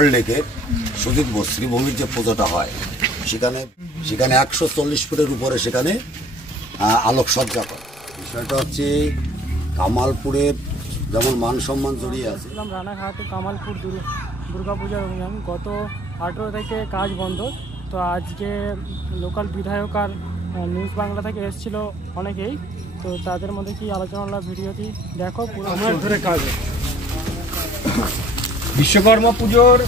সল্টলেকের সুজিত বোস শ্রীভূমির যে পুজোটা হয় সেখানে 140 ফুটের উপরে সেখানে আলোকসজ্জা করে। বিষয়টা হচ্ছে কামালপুরের যেমন মান সম্মান জড়িয়ে আছে। রানাঘাটে কামালপুর দুর্গাপূজার অভিযান গত 18 থেকে কাজ বন্ধ। তো আজকে লোকাল বিধায়ক আর নিউজ বাংলা থেকে এসেছিল অনেকেই, তো তাদের মধ্যে কি আলোচনা ভিডিওটি দেখো পুরো ধরে কাজ। বিশ্বকর্মা পুজোর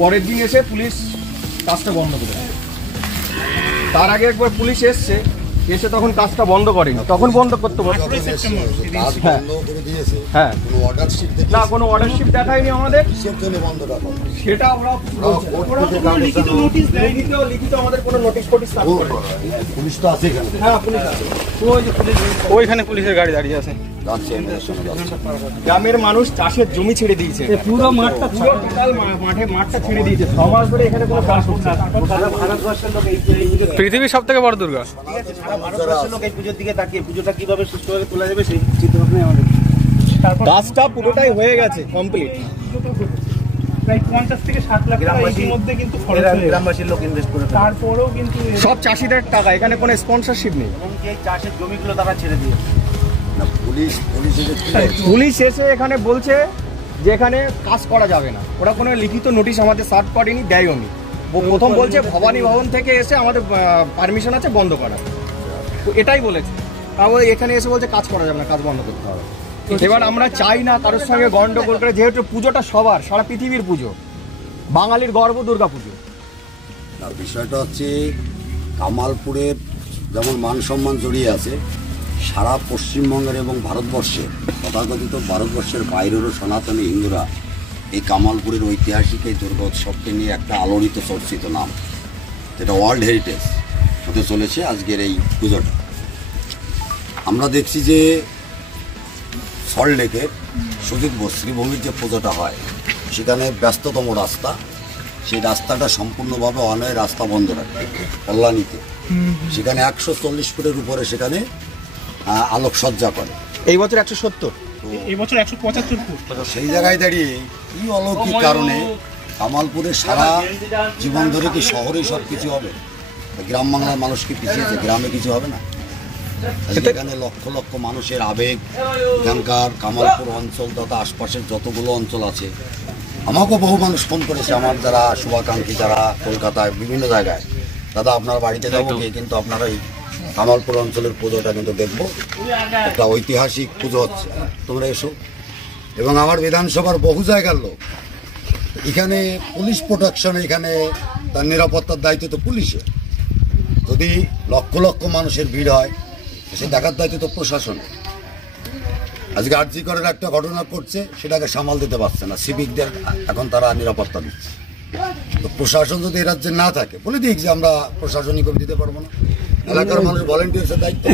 পরের দিন এসে পুলিশ কাজটা বন্ধ করে, তার আগে একবার পুলিশ এসছে, এসে তখন কাজটা বন্ধ করেনি, তখন বন্ধ করতে হ্যাঁ না কোনো অর্ডারশিপ দেখায়নি আমাদের, সেটা আমরা লিখিত আমাদের কোনো নোটিশ ফোটিশ পুলিশ তো আছে এখানে। হ্যাঁ পুলিশ আছে, ওইখানে পুলিশের গাড়ি দাঁড়িয়ে আছে। গ্রামের মানুষ চাষের জমি ছেড়ে দিয়েছে, পুরো মাঠটা মাঠটা ছেড়ে দিয়েছে 6 মাস ধরে, এখানে কোনো কাজ হচ্ছে না। পৃথিবীর সব থেকে বড় দুর্গা, পুজোর দিকে তাকিয়ে পুজোটা কিভাবে সুষ্ঠুভাবে তোলা যাবে সেই চিন্তাভাবনাই আমাদের। কাজটা পুরোটাই হয়ে গেছে কমপ্লিট, প্রায় 50 থেকে 60 লাখ টাকা এর মধ্যে কিন্তু গ্রামবাসীর লোক ইনভেস্ট করে, তারপরেও কিন্তু সব চাষিদের টাকা, এখানে কোনো স্পন্সরশিপ নেই। এই চাষের জমিগুলো তারা ছেড়ে দিয়েছে। পুলিশ এসে এখানে বলছে যে এখানে কাজ করা যাবে না, ওরা কোনো লিখিত নোটিশ আমাদের সার্ভ করেনি, দেয়নি। প্রথম বলছে ভবানী ভবন থেকে এসে আমাদের পারমিশন আছে বন্ধ করা, তো এটাই বলেছে। তাও এখানে এসে বলছে কাজ করা যাবে না, কাজ বন্ধ করতে হবে। এবার আমরা চাই না কারোর সঙ্গে গন্ডগোল করে, যেহেতু পুজোটা সবার, সারা পৃথিবীর পুজো, বাঙালির গর্ব দুর্গা পুজো। বিষয়টা হচ্ছে কামালপুরের যেমন মান সম্মান জড়িয়ে আছে, সারা পশ্চিমবঙ্গের এবং ভারতবর্ষের, তথাকথিত ভারতবর্ষের বাইরেরও সনাতনী হিন্দুরা এই কামালপুরের ঐতিহাসিক এই দুর্গা উৎসবকে নিয়ে একটা আলোড়িত চর্চিত নাম, যেটা ওয়ার্ল্ড হেরিটেজ হতে চলেছে আজকের এই পুজোটা। আমরা দেখছি যে সল্টলেকের সুজিত বোস শ্রীভূমির যে পুজোটা হয় সেখানে ব্যস্ততম রাস্তা, সেই রাস্তাটা সম্পূর্ণভাবে অনেক রাস্তা বন্ধ রাখে কল্যাণীতে, সেখানে 140 ফুটের উপরে সেখানে আলোকসজ্জা করে। এই বছর 170, এই বছর 175 ফুট। সেই জায়গায় দাঁড়িয়ে কি অলৌকিক কারণে কামালপুরের সারা জীবন ধরে কি শহরেই সব কিছু হবে? গ্রাম বাংলার মানুষ কি পিছিয়েছে? গ্রামে কিছু হবে না? এখানে লক্ষ লক্ষ মানুষের আবেগ, এখানকার কামালপুর অঞ্চল তথা আশপাশের যতগুলো অঞ্চল আছে, আমাকেও বহু মানুষ ফোন করেছে, আমার যারা শুভাকাঙ্ক্ষী যারা কলকাতায় বিভিন্ন জায়গায়, দাদা আপনার বাড়িতে যাবো কি, কিন্তু আপনারা এই কামালপুর অঞ্চলের পুজোটা কিন্তু দেখবো, একটা ঐতিহাসিক পুজো হচ্ছে, তোমরা এসো। এবং আমার বিধানসভার বহু জায়গার লোক, এখানে পুলিশ প্রোটেকশন, এখানে তার নিরাপত্তার দায়িত্ব তো পুলিশের। যদি লক্ষ লক্ষ মানুষের ভিড় হয়, সে দেখার দায়িত্ব তো প্রশাসনের। আজকে আরজি করের একটা ঘটনা করছে, সেটাকে সামাল দিতে পারছে না, সিভিকদের এখন তারা নিরাপত্তা দিচ্ছে। তো প্রশাসন যদি এ রাজ্যে না থাকে, বলে দিক যে আমরা প্রশাসনিক দিতে পারবো না, এলাকার মানুষ ভলেন্টিয়ার্সের দায়িত্ব।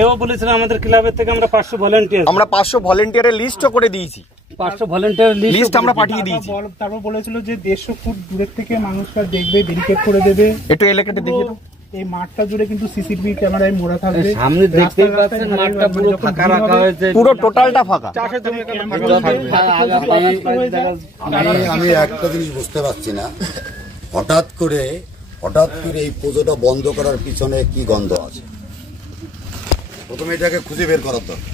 এও বলেছিল আমাদের ক্লাবের থেকে আমরা 500 ভলেন্টিয়ার, আমরা 500 ভলেন্টিয়ারের লিস্টও করে দিয়েছি, 500 ভলেন্টিয়ার লিস্ট আমরা পাঠিয়ে দিয়েছি। তারপর বলেছিল যে 150 ফুট দূরের থেকে মানুষরা দেখবে, ব্যারিকেড করে দেবে। একটু এলাকাটা দেখিয়ে দাও। এই মাঠটা জুড়ে কিন্তু সিসিটিভি ক্যামেরায় মোড়া থাকবে, সামনে দেখতেই পাচ্ছেন মাঠটা পুরো ফাঁকা রাখা হয়েছে, পুরো টোটালটা ফাঁকা। আমি একটা জিনিস বুঝতে পারছি না, হঠাৎ করে এই পুজোটা বন্ধ করার পিছনে কি গন্ধ আছে? প্রথমে এটাকে খুঁজে বের করার দরকার।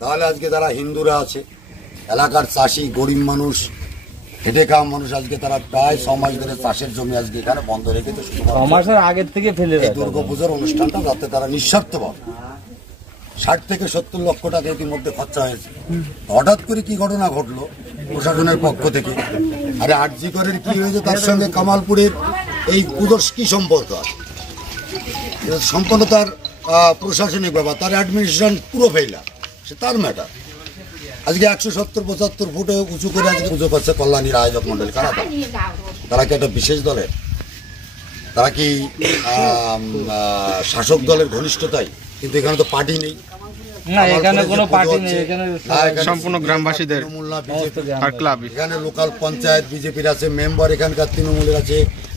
তাহলে আজকে যারা হিন্দুরা আছে, এলাকার চাষি গরিব মানুষ, খেটে খাওয়া মানুষ, আজকে তারা প্রায় 6 মাস ধরে চাষের জমি আজকে এখানে বন্ধ রেখে তো 6 মাসের আগের থেকে ফেলে এই দুর্গাপুজোর অনুষ্ঠানটা, যাতে তারা নিঃস্বার্থ পাবে। 60 থেকে 70 লক্ষ টাকা ইতিমধ্যে খরচা হয়েছে। হঠাৎ করে কি ঘটনা ঘটলো প্রশাসনের পক্ষ থেকে? আরে আরজি করের কি হয়েছে, তার সঙ্গে কামালপুরের এই পুজোর কি সম্পর্ক আছে? সম্পূর্ণ তার প্রশাসনিক ব্যাপার, তার অ্যাডমিনিস্ট্রেশন পুরো ফেইলা, সে তার ম্যাটার। আজকে 170-75 ফুটে উঁচু করে আজকে পুজো করছে কল্যাণীর আয়োজক মন্ডল। কারা তারা কি একটা বিশেষ দলের? তারা কি শাসক দলের ঘনিষ্ঠতাই? কিন্তু এখানে তো পার্টি নেই, না এখানে কোনো পার্টি নেই, এখানে সম্পূর্ণ গ্রামবাসীদের আর ক্লাব। এখানে লোকাল পঞ্চায়েত বিজেপির আছে, মেম্বার এখানকার তৃণমূলের আছে,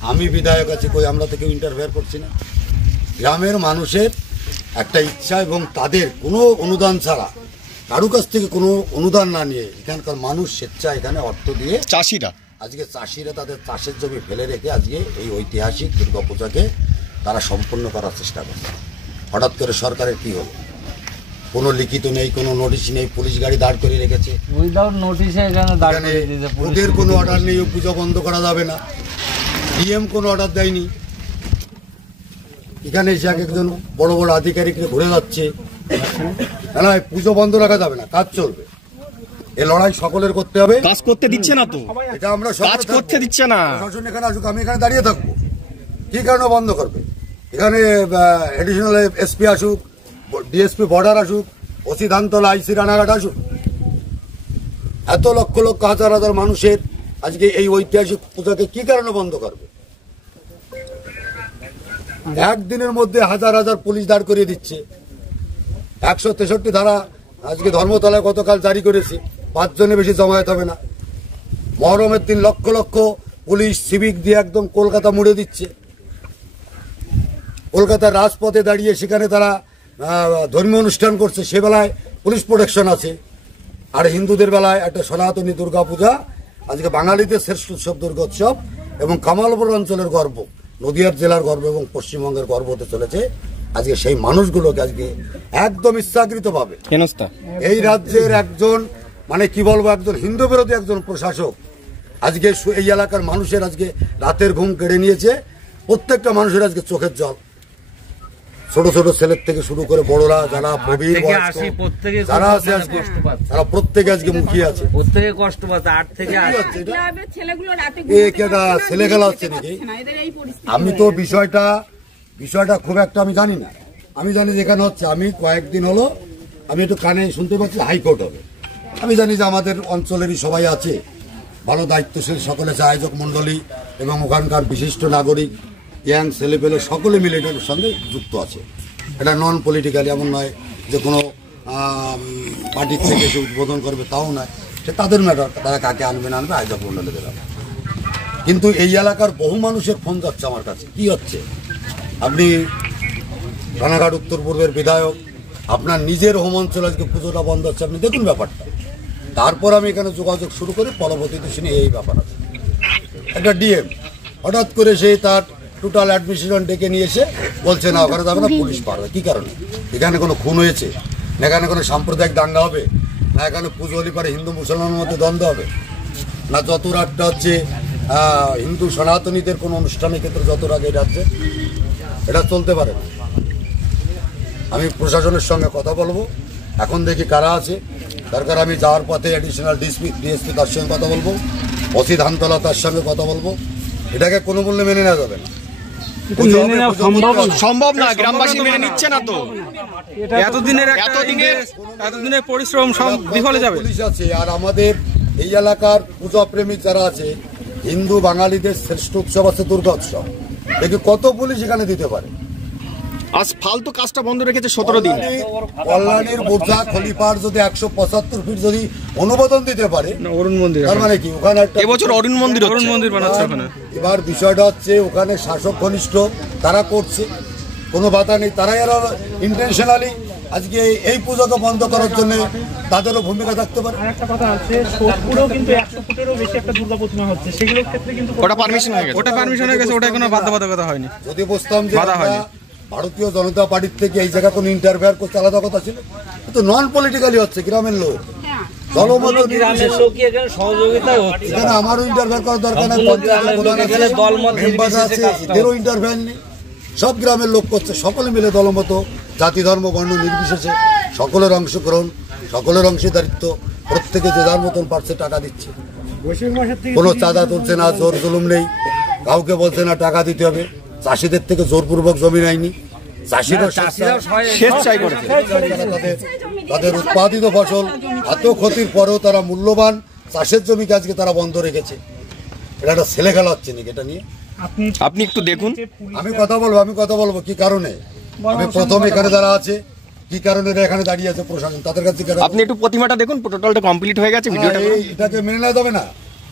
আমি বিধায়ক আছি, কই আমরা তো কেউ ইন্টারফেয়ার করছি না। গ্রামের মানুষের একটা ইচ্ছা এবং তাদের কোনো অনুদান ছাড়া, কারো কাছ থেকে কোনো অনুদান না নিয়ে এখানকার মানুষ স্বেচ্ছা এখানে অর্থ দিয়ে, চাষিরা আজকে চাষিরা তাদের চাষের জমি ফেলে রেখে আজকে এই ঐতিহাসিক দুর্গাপূজাকে তারা সম্পূর্ণ করার চেষ্টা করছে। হঠাৎ করে সরকারের কি হলো? কোনো লিখিত নেই, কোনো নোটিশ নেই, পুলিশ গাড়ি দাঁড় করে রেখেছে। উইদাউট নোটিশে এখানে দাঁড় করে দিয়েছে পুলিশ। ওদের কোনো অর্ডার নেই, পুজো বন্ধ করা যাবে না। ডিএম কোনো অর্ডার দেয়নি। এখানে এসে একজন বড় বড় আধিকারিকরা ঘুরে যাচ্ছে, না পুজো বন্ধ রাখা যাবে না, কাজ চলবে। এ লড়াই সকলের করতে হবে। কাজ করতে দিচ্ছে না তো, এটা আমরা কাজ করতে দিচ্ছে না। প্রশাসন এখানে আসুক, আমি এখানে দাঁড়িয়ে থাকবো, কি কারণে বন্ধ করবে? এখানে এডিশনাল এসপি আসুক, ডিএসপি বর্ডার আসুক, ওসি ধানতলা, আইসি রানাঘাট আসুক। এত লক্ষ লক্ষ হাজার হাজার মানুষের আজকে এই ঐতিহাসিক পূজাকে কি কারণে বন্ধ করবে? একদিনের মধ্যে হাজার হাজার পুলিশ দাঁড় করিয়ে দিচ্ছে। 163 ধারা আজকে ধর্মতলায় গতকাল জারি করেছে, 5 জনের বেশি জমায়েত হবে না। মহরমের দিন লক্ষ লক্ষ পুলিশ সিভিক দিয়ে একদম কলকাতা মুড়ে দিচ্ছে। কলকাতার রাজপথে দাঁড়িয়ে সেখানে তারা ধর্মীয় অনুষ্ঠান করছে, সে বেলায় পুলিশ প্রোটেকশন আছে। আর হিন্দুদের বেলায় একটা সনাতনী দুর্গাপূজা, আজকে বাঙালিদের শ্রেষ্ঠ উৎসব দুর্গোৎসব এবং কামালপুর অঞ্চলের গর্ব, নদিয়ার জেলার গর্ব এবং পশ্চিমবঙ্গের গর্ব হতে চলেছে। আজকে সেই মানুষগুলোকে আজকে একদম ইচ্ছাকৃতভাবে এই রাজ্যের একজন মানে কি বলবো, একজন হিন্দু বিরোধী একজন প্রশাসক আজকে এই এলাকার মানুষের আজকে রাতের ঘুম কেড়ে নিয়েছে। প্রত্যেকটা মানুষের আজকে চোখের জল, ছোট ছোট ছেলের থেকে শুরু করে বড়রা যারা প্রবীণ যারা আছে আজকে তারা প্রত্যেকে আজকে মুখিয়ে আছে, প্রত্যেকে কষ্ট পাচ্ছে। 8 থেকে ছেলে খেলা হচ্ছে নাকি? আমি তো বিষয়টা খুব একটা আমি জানি না। আমি জানি যেখানে হচ্ছে, আমি কয়েকদিন হলো আমি একটু কানে শুনতে পাচ্ছি হাইকোর্ট হবে। আমি জানি যে আমাদের অঞ্চলেরই সবাই আছে, ভালো দায়িত্বশীল সকলে আছে, আয়োজক মণ্ডলী এবং ওখানকার বিশিষ্ট নাগরিক, ইয়াং ছেলেপেলে সকলে মিলে এটার সঙ্গে যুক্ত আছে। এটা নন পলিটিক্যাল, এমন নয় যে কোনো পার্টির থেকে সে উদ্বোধন করবে, তাও নয়। সে তাদের ম্যাটার, তারা কাকে আনবে না আনবে আয়োজক মণ্ডলীদের ব্যাপার। কিন্তু এই এলাকার বহু মানুষের ফোন যাচ্ছে আমার কাছে, কি হচ্ছে? আপনি রানাঘাট উত্তর পূর্বের বিধায়ক, আপনার নিজের হোম অঞ্চল আজকে পুজোটা বন্ধ হচ্ছে, আপনি দেখুন ব্যাপারটা। তারপর আমি এখানে যোগাযোগ শুরু করি, পরবর্তীতে শুনি এই ব্যাপার আছে। একটা ডিএম হঠাৎ করে সেই তার টোটাল অ্যাডমিনিস্ট্রেশন ডেকে নিয়ে এসে বলছে না ওখানে যাবে না, পুলিশ পারবে। কি কারণে? এখানে কোনো খুন হয়েছে না, এখানে কোনো সাম্প্রদায়িক দাঙ্গা হবে না, এখানে পুজো হলে পারে হিন্দু মুসলমানের মধ্যে দ্বন্দ্ব হবে না, যত রাতটা হচ্ছে হিন্দু সনাতনীদের কোনো অনুষ্ঠানের ক্ষেত্রে যত রাগে রাজ্যে এটা চলতে পারে না। আমি প্রশাসনের সঙ্গে কথা বলবো, এখন দেখি কারা আছে। দরকার আমি যাওয়ার পথে অ্যাডিশনাল ডিএসপি তার সঙ্গে কথা বলবো, ওসি ধানতলা তার সঙ্গে কথা বলবো। এটাকে কোনো মূল্যে মেনে নেওয়া যাবে না, সম্ভব না। গ্রামবাসী মেনে নিচ্ছে না তো, এতদিনের পরিশ্রম সব বিফলে যাবে। পুলিশ আছে আর আমাদের এই এলাকার পূজা প্রেমী যারা আছে, হিন্দু বাঙালিদের শ্রেষ্ঠ উৎসব আছে দুর্গা উৎসব, দেখি কত পুলিশ এখানে দিতে পারে। আজ ফালতু কাজটা বন্ধ রেখেছে 17 দিন। কল্যাণীর বোঝা খলিফার যদি 175 ফিট যদি অনুমোদন দিতে পারে, অরুণ মন্দির, তার মানে কি ওখানে এবছর অরুণ মন্দির বানাচ্ছে ওখানে। এবার বিষয়টা হচ্ছে ওখানে শাসক ঘনিষ্ঠ তারা করছে, কোনো বাধা নেই, তারাই আরো ইন্টেনশনালি আজকে এই পুজোকে বন্ধ করার জন্য তাদেরও ভূমিকা থাকতে পারে। আরেকটা কথা আছে, সোদপুরেও কিন্তু 100 ফুটেরও বেশি একটা দুর্গা প্রতিমা হচ্ছে, সেগুলোর ক্ষেত্রে কিন্তু ওটা পারমিশন হয়ে গেছে, ওটা কোনো বাধ্যবাধকতা হয়নি। যদি বুঝতাম যে ভারতীয় জনতা পার্টির থেকে এই জায়গা কোনো ইন্টারফেয়ার করতে আলাদা কথা ছিল, কিন্তু নন পলিটিক্যালি হচ্ছে, গ্রামের লোক দলমত এখানে আমারও ইন্টারফেয়ার করার দরকার নেই, মেম্বার আছে এদেরও ইন্টারফেয়ার নেই, সব গ্রামের লোক করছে, সকলে মিলে দলমত জাতি ধর্ম বর্ণ নির্বিশেষে সকলের অংশগ্রহণ, সকলের অংশীদারিত্ব, প্রত্যেকে যে যার মতন পারছে টাকা দিচ্ছে, কোনো চাঁদা তুলছে না, জোর জুলুম নেই, কাউকে বলছে না টাকা দিতে হবে। চাষিদের থেকে জোরপূর্বক জমি নেয়নি, চাষিরা স্বেচ্ছায় করেছে। তাদের উৎপাদিত ফসল এত ক্ষতির পরেও তারা মূল্যবান চাষের জমিকে আজকে তারা বন্ধ রেখেছে। এটা একটা ছেলে খেলা হচ্ছে নাকি এটা নিয়ে? আপনি একটু দেখুন। আমি কথা বলবো কি কারণে। আমি প্রথম এখানে যারা আছে কি কারণে এখানে দাঁড়িয়ে আছে প্রশাসন, তাদের কাছে আপনি একটু প্রতিমাটা দেখুন, টোটালটা কমপ্লিট হয়ে গেছে। ভিডিওটা এটাকে মেনে নেওয়া যাবে না,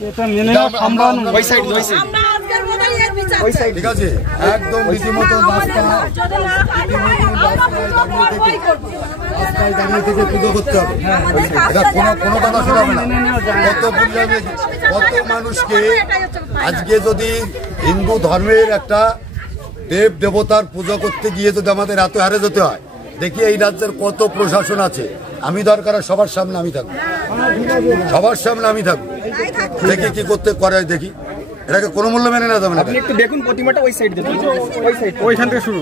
এটা মেনে নেওয়া সম্ভব নয়। ওই সাইড ওই সাইড ঠিক আছে, একদম রীতিমতো রাস্তায় দাঁড়িয়ে থেকে পুজো করতে হবে। এটা কোনো কথা শোনাবে না। কত মানুষকে আজকে যদি হিন্দু ধর্মের একটা দেব দেবতার পুজো করতে গিয়ে যদি আমাদের এত হারে যেতে হয়, দেখি এই রাজ্যের কত প্রশাসন আছে। আমি দরকার সবার সামনে আমি থাকবো, সবার সামনে আমি থাকবো, দেখি কি করতে করে দেখি। এটাকে কোনো মূল্য মেনে নেওয়া যাবে না। আপনি একটু দেখুন প্রতিমাটা ওই সাইড দেখুন, ওই সাইড, ওইখান থেকে শুরু।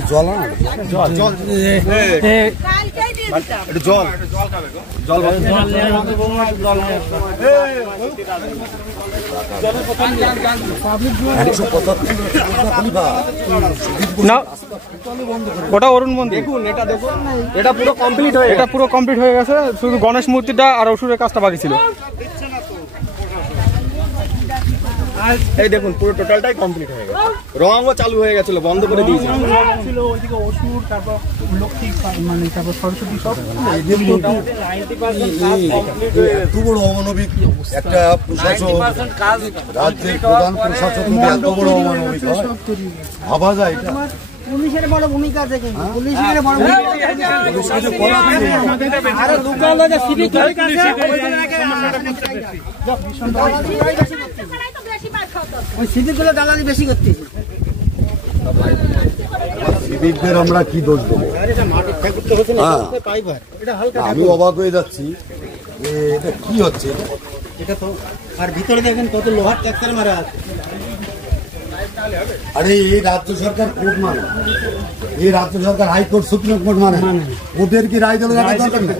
জল না, ওটা অরুণ মন্দির। দেখুন এটা দেখুন, এটা পুরো কমপ্লিট হয়ে এটা পুরো কমপ্লিট হয়ে গেছে, শুধু গণেশ মূর্তিটা আর অসুরের কাজটা বাকি ছিল। এই দেখুন পুরো টোটালটাই কমপ্লিট হয়ে গেছে, রঙও চালু হয়ে গেছিল, বন্ধ করে দিয়েছে। ছিল ওইদিকে অসুর, তারপর লক্ষ্মী, মানে তারপর সরস্বতী, সব এত বড় অমানবিক একটা প্রশাসন, রাজ্যের প্রধান প্রশাসক এত বড় অমানবিক হয়, ভাবা যায় এটা? পুলিশের বড় ভূমিকা আছে, কিন্তু পুলিশের বড় ভূমিকা ওই সিভিকগুলো দালালি বেশি করতেছে। সিভিকদের আমরা কি দোষ দেবো? আমি অবাক হয়ে যাচ্ছি, এটা কি হচ্ছে এটা তো, আর ভিতরে দেখেন কত লোহার ট্যাক্টার মারা আছে। আরে এই রাজ্য সরকার কোর্ট মানে, এই রাজ্য সরকার হাইকোর্ট সুপ্রিম কোর্ট মানে, কোর্টের কি রায় দেওয়ার দরকার নেই?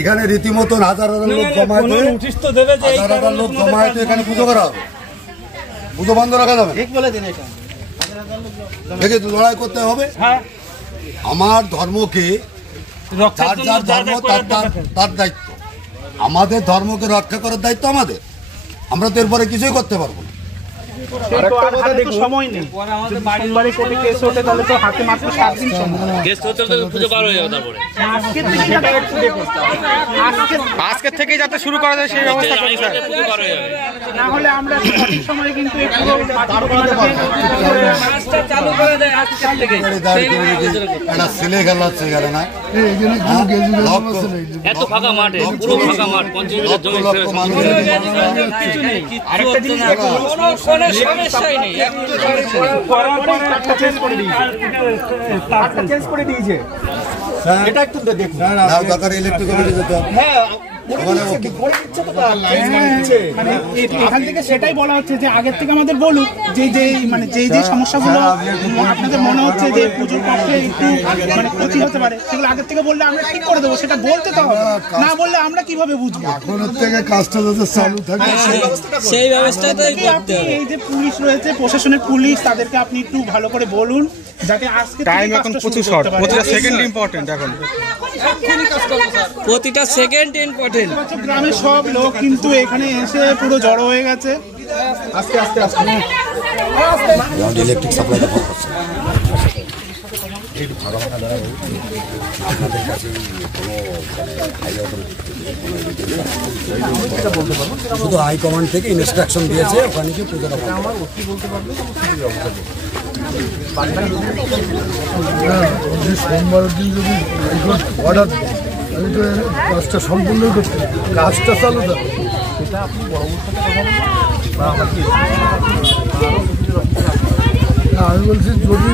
এখানে রীতিমতো হাজার হাজার লোক জমায়েত হয়ে, হাজার হাজার লোক জমায়েত এখানে পুজো করা হবে, পুজো বন্ধ রাখা যাবে? ঠিক বলে দিন, এটা দেখে লড়াই করতে হবে। আমার ধর্মকে, যার যার ধর্ম তার দায়িত্ব, আমাদের ধর্মকে রক্ষা করার দায়িত্ব আমাদের। আমরা তো এরপরে কিছুই করতে পারবো না। সময় নেই, সোমবারে কোর্টে কেস ওঠে, তাহলে তো হাতে মাত্র 7 দিন সময়। আজকের থেকে যাতে শুরু করা যায় সেই ব্যবস্থা করতে হবে। না হলে আমরা সঠিক সময়ে কিন্তু একটা ছেলে খেলাচ্ছে গেলে না, এত ফাঁকা মাঠে, পুরো ফাঁকা মাঠ, লক্ষ লক্ষ মানুষের চেঞ্জ করে দিয়েছে। এটা একটু দেখুন, দরকার ইলেকট্রিক অফিসে যেতে হবে। মানে এখান থেকে সেটাই বলা হচ্ছে যে আগের থেকে আমাদের বলুক যে মানে যে সমস্যাগুলো আপনাদের মনে হচ্ছে যে পুজোর পক্ষে একটু মানে ক্ষতি হতে পারে, সেগুলো আগের থেকে বললে আমরা ঠিক করে দেবো। সেটা বলতে তো হবে, না বললে আমরা কিভাবে বুঝবো? এখনের থেকে কাজটা যাতে চালু থাকে সেই ব্যবস্থাটাই আপনি এই যে পুলিশ রয়েছে, প্রশাসনের পুলিশ, তাদেরকে আপনি একটু ভালো করে বলুন যাতে আজকে টাইম এখন প্রচুর শর্ট, প্রতিটা সেকেন্ড ইম্পর্টেন্ট। এখন প্রতিটা সেকেন্ড ইম্পর্টেন্ট। গ্রামের সব লোক কিন্তু এখানে এসে পুরো জড়ো হয়ে গেছে। আস্তে আস্তে আস্তে ইলেকট্রিক সাপ্লাইটা বন্ধ করছে। আপনাদের কাছে শুধু হাইকমান্ড থেকে ইনস্ট্রাকশন দিয়েছে, ওখানে কি পুজোটা সোমবার দিন যদি অর্ডার আমি তো কাজটা সম্পূর্ণ করতে, কাজটা চালু থাকবে, সেটা আপনি আমি বলছি যদি